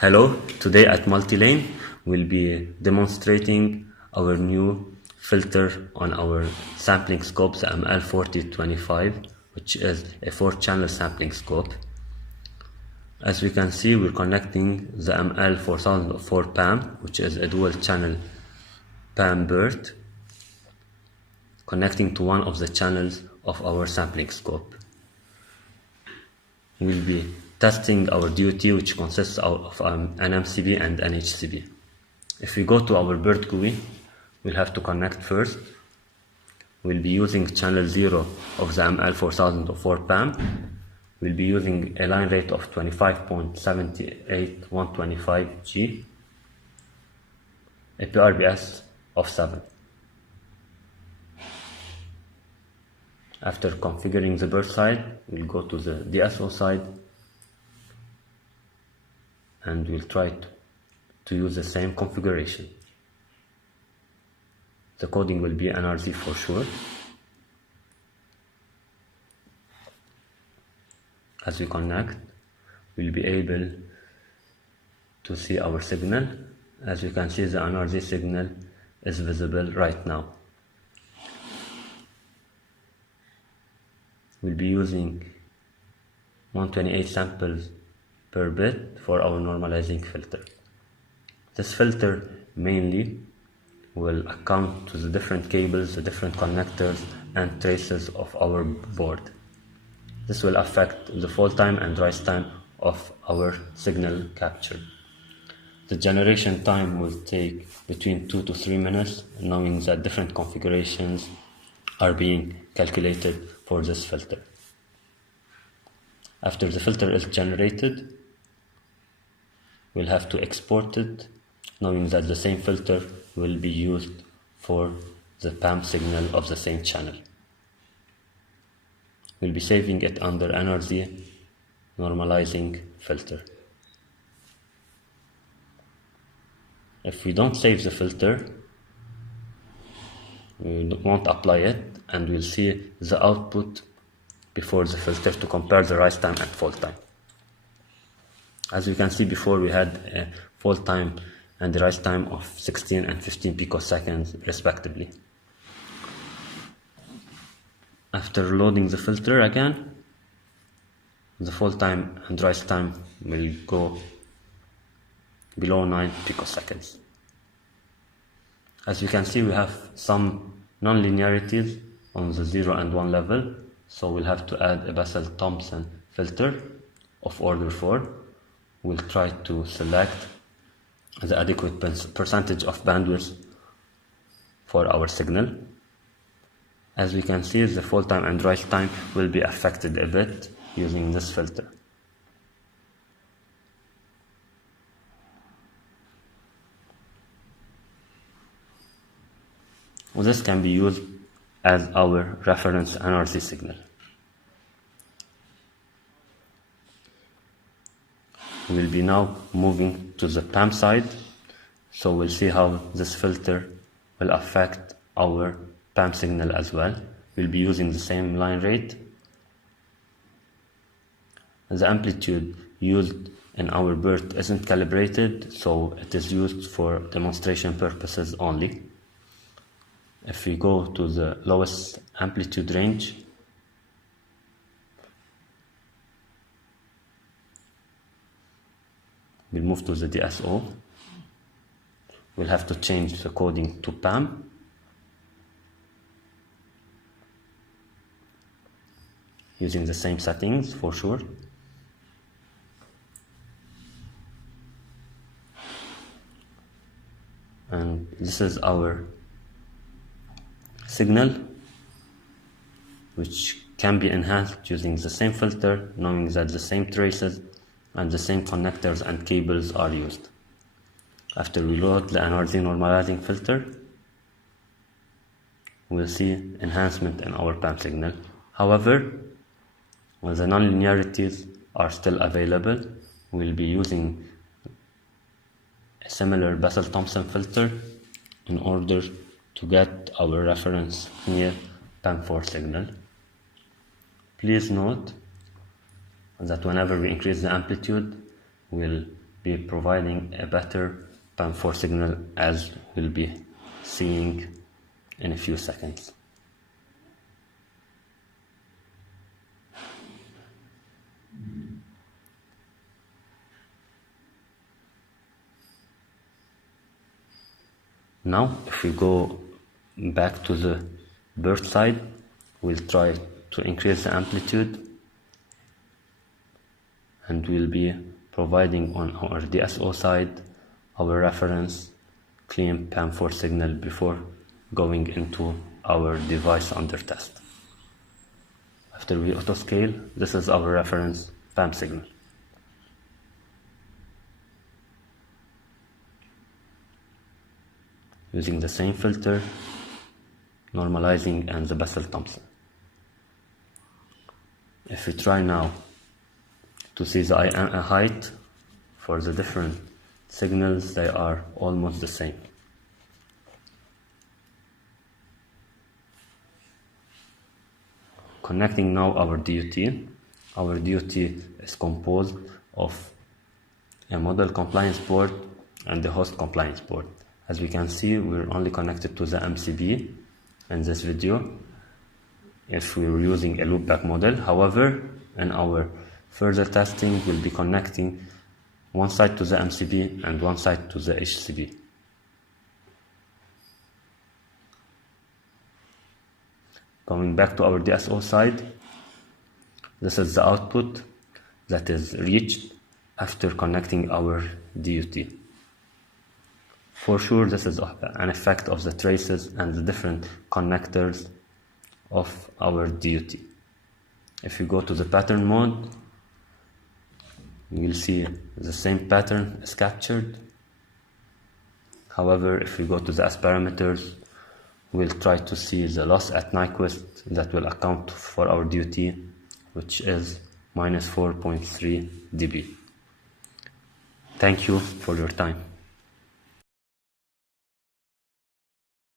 Hello, today at MultiLane we'll be demonstrating our new filter on our sampling scope, the ML4025, which is a 4-channel sampling scope. As we can see, we're connecting the ML4004 PAM, which is a dual channel PAM bird, connecting to one of the channels of our sampling scope. We'll be testing our DOT, which consists of an MCB and an HCB. If we go to our bird GUI, we'll have to connect first. We'll be using channel 0 of the ML4004 PAM. We'll be using a line rate of 25.78125G, a PRBS of 7. After configuring the bird side, we'll go to the DSO side and we'll try to use the same configuration. The coding will be NRZ for sure. As we connect, we'll be able to see our signal. As you can see, the NRZ signal is visible right now. We'll be using 128 samples per bit for our normalizing filter. This filter mainly will account to the different cables, the different connectors and traces of our board. This will affect the fall time and rise time of our signal capture. The generation time will take between 2 to 3 minutes, knowing that different configurations are being calculated for this filter. After the filter is generated, we'll have to export it, knowing that the same filter will be used for the PAM signal of the same channel. We'll be saving it under NRZ normalizing filter. If we don't save the filter, we won't apply it, and we'll see the output before the filter to compare the rise time and fall time. As you can see, before we had a fall time and the rise time of 16 and 15 picoseconds respectively. After loading the filter again, the fall time and rise time will go below 9 picoseconds. As you can see, we have some non-linearities on the 0 and 1 level, so we'll have to add a Bessel-Thompson filter of order 4. We'll try to select the adequate percentage of bandwidth for our signal. As we can see, the fall time and rise time will be affected a bit using this filter. This can be used as our reference NRZ signal. We'll be now moving to the PAM side, so we'll see how this filter will affect our PAM signal as well. We'll be using the same line rate. The amplitude used in our bird isn't calibrated, so it is used for demonstration purposes only. If we go to the lowest amplitude range, we'll move to the DSO. We'll have to change the coding to PAM. Using the same settings for sure. And this is our signal, which can be enhanced using the same filter, knowing that the same traces and the same connectors and cables are used. After we load the NRZ normalizing filter, we'll see enhancement in our PAM signal. However, when the non-linearities are still available, we'll be using a similar Bessel-Thompson filter in order to get our reference near PAM4 signal. Please note that whenever we increase the amplitude, we'll be providing a better PAM4 signal, as we'll be seeing in a few seconds. Now, if we go back to the bird side, we'll try to increase the amplitude, and we'll be providing on our DSO side our reference clean PAM4 signal before going into our device under test. After we auto scale, this is our reference PAM signal. Using the same filter, normalizing, and the Bessel-Thompson. If we try now to see the height for the different signals, they are almost the same. Connecting now our DUT. Our DUT is composed of a model compliance port and the host compliance port. As we can see, we're only connected to the MCB in this video if we're using a loopback model. However, in our further testing, we'll be connecting one side to the MCB and one side to the HCB. Going back to our DSO side, this is the output that is reached after connecting our DUT. For sure, this is an effect of the traces and the different connectors of our DUT. If you go to the pattern mode, you will see the same pattern is captured. However, if we go to the S parameters, we'll try to see the loss at Nyquist that will account for our DUT, which is minus 4.3 dB. Thank you for your time.